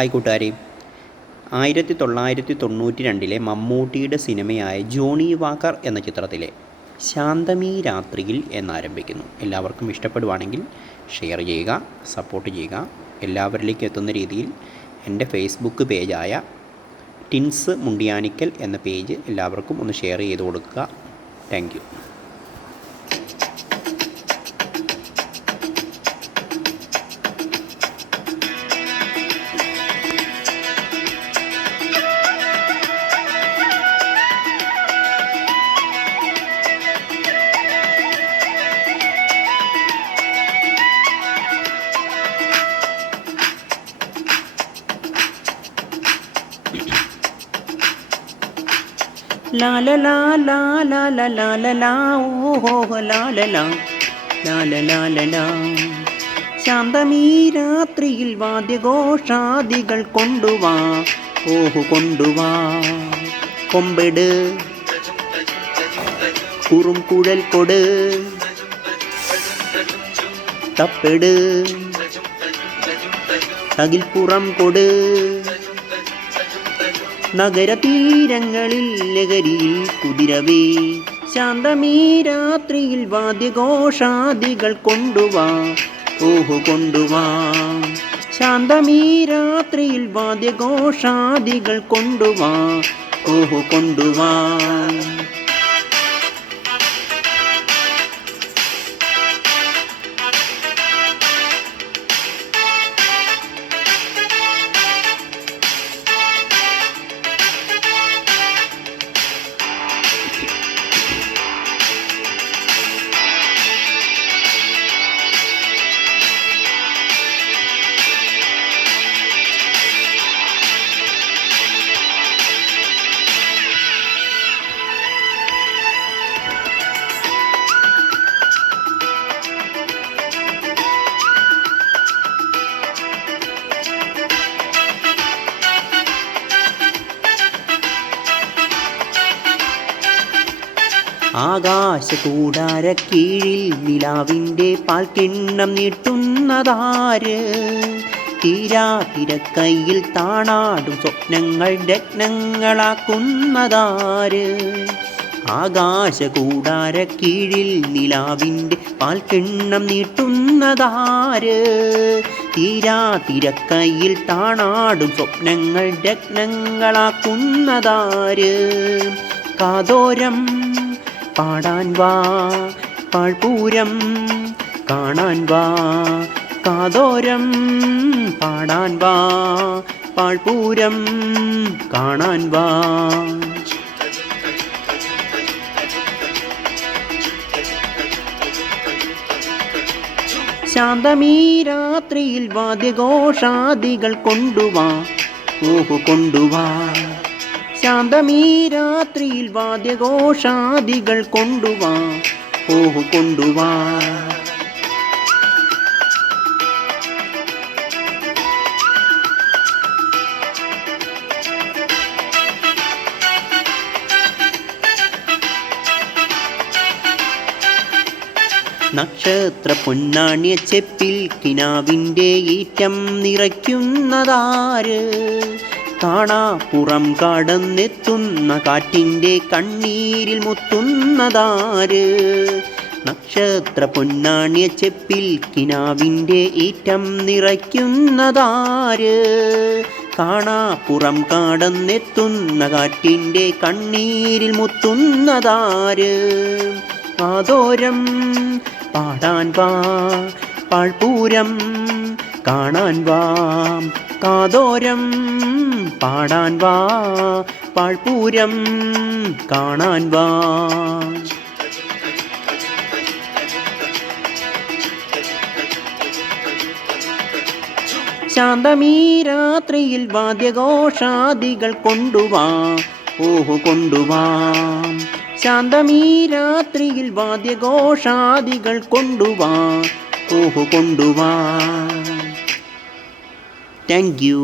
Hi കൂട്ടുകാരെ ആയിരത്തി തൊള്ളായിരത്തി തൊണ്ണൂറ്റി രണ്ടിലെ മമ്മൂട്ടിയുടെ സിനിമയായ ജോണി വാക്കർ എന്ന ചിത്രത്തിലെ ശാന്തമീ രാത്രിയിൽ എന്നാരംഭിക്കുന്നു. എല്ലാവർക്കും ഇഷ്ടപ്പെടുവാണെങ്കിൽ ഷെയർ ചെയ്യുക സപ്പോർട്ട് ചെയ്യുക. എല്ലാവരിലേക്കും എത്തുന്ന രീതിയിൽ എന്റെ ഫേസ്ബുക്ക് പേജായ ടിൻസ് മുണ്ടിയാനിക്കൽ എന്ന പേജ് എല്ലാവർക്കും ഒന്ന് ഷെയർ ചെയ്ത് കൊടുക്കുക. താങ്ക് യു ലാ ല ലാ ലാ ലാ ല ലാ ല ലാ ഓ ഹോ ഹോ ലാ ല ലാ ലാ ല ലാ ല ലാ ശാന്തമീ രാത്രിയിൽ വാദ്യഘോഷാദികൾ കൊണ്ടുവാ ഓഹു കൊണ്ടുവാ കൊമ്പെട് കുറും കുഴൽ കൊട് തപ്പെട് തകിൽപ്പുറം കൊട് നഗരതീരങ്ങളിൽ ലഹരിയിൽ കുതിരവേ. ശാന്തമീ രാത്രിയിൽ വാദ്യഘോഷാദികൾ കൊണ്ടുവാ. ഓഹു കൊണ്ടുവാ. ശാന്തമീ രാത്രിയിൽ വാദ്യഘോഷാദികൾ കൊണ്ടുവാ. ഓഹു കൊണ്ടുവാ. ആകാശകൂടാര കീഴിൽ നിലാവിന്റെ പാൽ കിണ്ണം നീട്ടുന്നതാര്? തീരാ തിരക്കൈയിൽ താണാടും സ്വപ്നങ്ങൾ രത്നങ്ങളാക്കുന്നതാര്? ആകാശകൂടാര കീഴിൽ നിലാവിന്റെ പാൽക്കിണ്ണം നീട്ടുന്നതാര്? തീരാ തിരക്കൈയിൽ താണാടും സ്വപ്നങ്ങൾ രത്നങ്ങളാക്കുന്നതാര്? കാതോരം പാടാൻ വാ പാഴ്പൂരം കാണാൻ വാ കാതോരം പാടാൻ വാ പാഴ്പൂരം കാണാൻ വാ. ശാന്തമീ രാത്രിയിൽ വാദ്യഘോഷാദികൾ കൊണ്ടുവാ ഓഹു കൊണ്ടുവാ. ശാന്തമീ രാത്രിയിൽ വാദ്യഘോഷാദികൾ കൊണ്ടുവാ ഓഹു കൊണ്ടുവാ. നക്ഷത്ര പൊന്നാണ്യ ചെപ്പിൽ കിനാവിന്റെ ഈറ്റം നിറയ്ക്കുന്നതാര്? കാണാപ്പുറം കടന്നെത്തുന്ന കാറ്റിന്റെ കണ്ണീരിൽ മുത്തുന്നതാര്? നക്ഷത്ര പൊന്നാണ്യ ചെപ്പിൽ കിനാവിന്റെ ഈറ്റം നിറയ്ക്കുന്നതാര്? കാണാപ്പുറം കടന്നെത്തുന്ന കാറ്റിന്റെ കണ്ണീരിൽ മുത്തുന്നതാര്? ആദോരം പാടാൻ വാ പാഴ്പൂരം കാണാൻ വാ കാതോരം പാടാൻ വാ പാഴ്പൂരം കാണാൻ വാ. ശാന്തമീ രാത്രിയിൽ വാദ്യഘോഷാദികൾ കൊണ്ടുവാ ഓഹു കൊണ്ടുവാ. ശാന്തമീ രാത്രിയിൽ വാദ്യഘോഷാദികൾ കൊണ്ടുവാ ഓഹു കൊണ്ടുവാ. Thank you